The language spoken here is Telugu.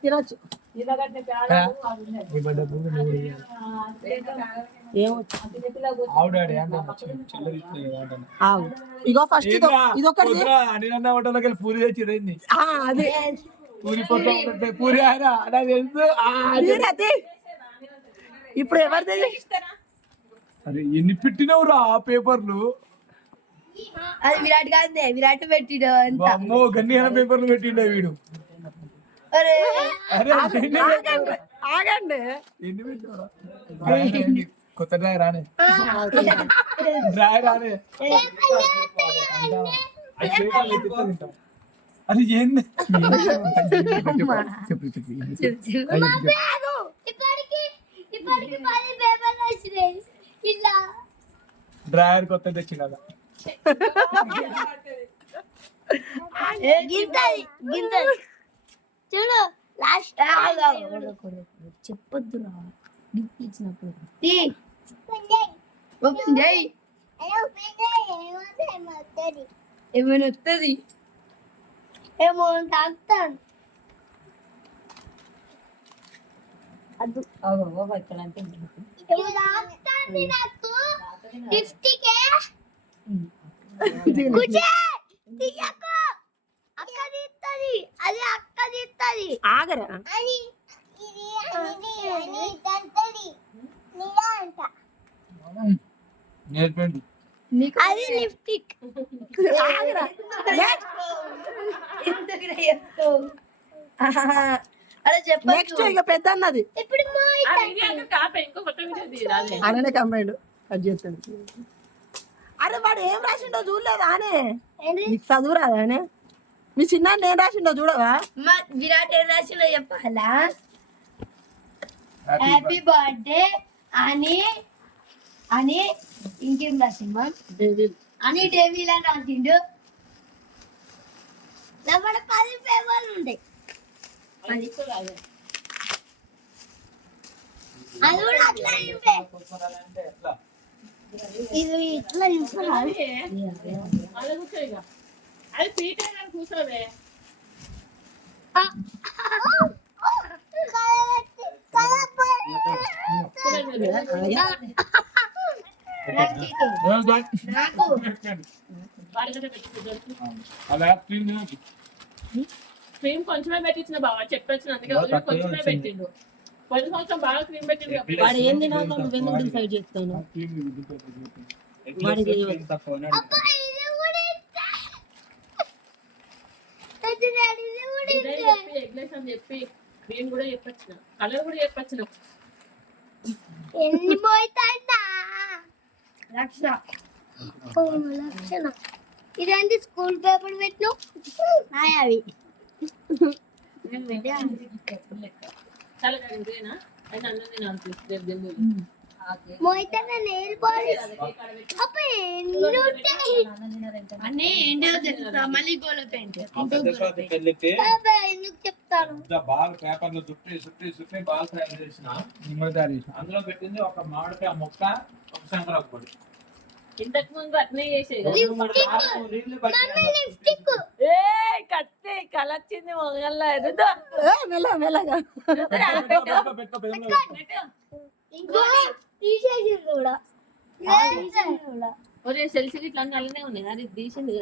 తినచ్చు ఇగో ఫస్ట్ ఇదొకటి పూరి తెచ్చి అదే పూరి పూరి తెలుసు ఇప్పుడు ఎవరిది అరే ఎన్ని పెట్టినవురా ఆ పేపర్లు అది విరాట్ కాదే విరాట్ పెట్టిడు అమ్మో గన్నిహన పేపర్లు పెట్టిండే వీడు ఆగండి ఎన్ని పెట్టినవురా కొత్త డ్రాయ్ రానే డ్రాయ్ రానే అది ఏంది డ్రాయర్ కొత్త తెచ్చిన చూడు లాస్ట్ చెప్పొద్దురా గిఫ్ట్ ఇచ్చినప్పుడు ఏమైనా వస్తుంది ఏమో తాగుతాను అది అక్క తీస్తుంది ఆగరా నేర్పండి అది లిప్స్టిక్ అలా చెప్పు నెక్స్ట్ ఇక పెద్ద అన్నది ఇప్పుడు అననే కంబైండ్ అది చేస్తాడు అరే వాడు ఏం రాసిండో చూడలేదా అనే నీకు చదువు రాదా అనే మీ చిన్న ఏం రాసిండో చూడవా విరాట్ ఏం రాసిండో చెప్పాలా హ్యాపీ బర్త్డే అని అని ఇంకేం రాసిందా అని డేవిల్ అని రాసిండు లోపల 10 పేపర్లు ఉంటాయి అది కూడా అట్లా ఇది ఇట్లా కూర్చోవే క్రీమ్ కొంచెమే పెట్టించిన బాగా చెప్పొచ్చిన అందుకే కొంచెమే పెట్టిండు కొంచెం సంవత్సరం బాగా క్రీమ్ పెట్టిండు వాడు ఏం తినాలో నువ్వు ఎందుకు డిసైడ్ చేస్తాను ఎగ్లెస్ అని చెప్పి క్రీమ్ కూడా చెప్పొచ్చిన కలర్ కూడా చెప్పొచ్చిన ఎన్ని పోతాడా లక్షణ ఇదేంటి స్కూల్ పేపర్ పెట్టినావు అవి చాలా కడిగినా అయితే అన్నం నేను అనిపిస్తుంది మోయితేనే నెయిల్ పాలిష్ అప్ప అన్నీ ఏంటో తెలుసా మళ్ళీ గోల పెయింట్ ఎందుకు చెప్తాను బాగా పేపర్లు చుట్టి బాగా తయారు చేసిన అందులో పెట్టింది ఒక మామిడికాయ మొక్క ఒక శంకరాకు పొడి ఇంతకు ముందు అట్నే చేసేది కత్తి కలొచ్చింది మొగల్లా మెల్లగా తీసేసి కూడా ఒరే సెల్స్ ఇట్లా అలానే ఉన్నాయి అది తీసింది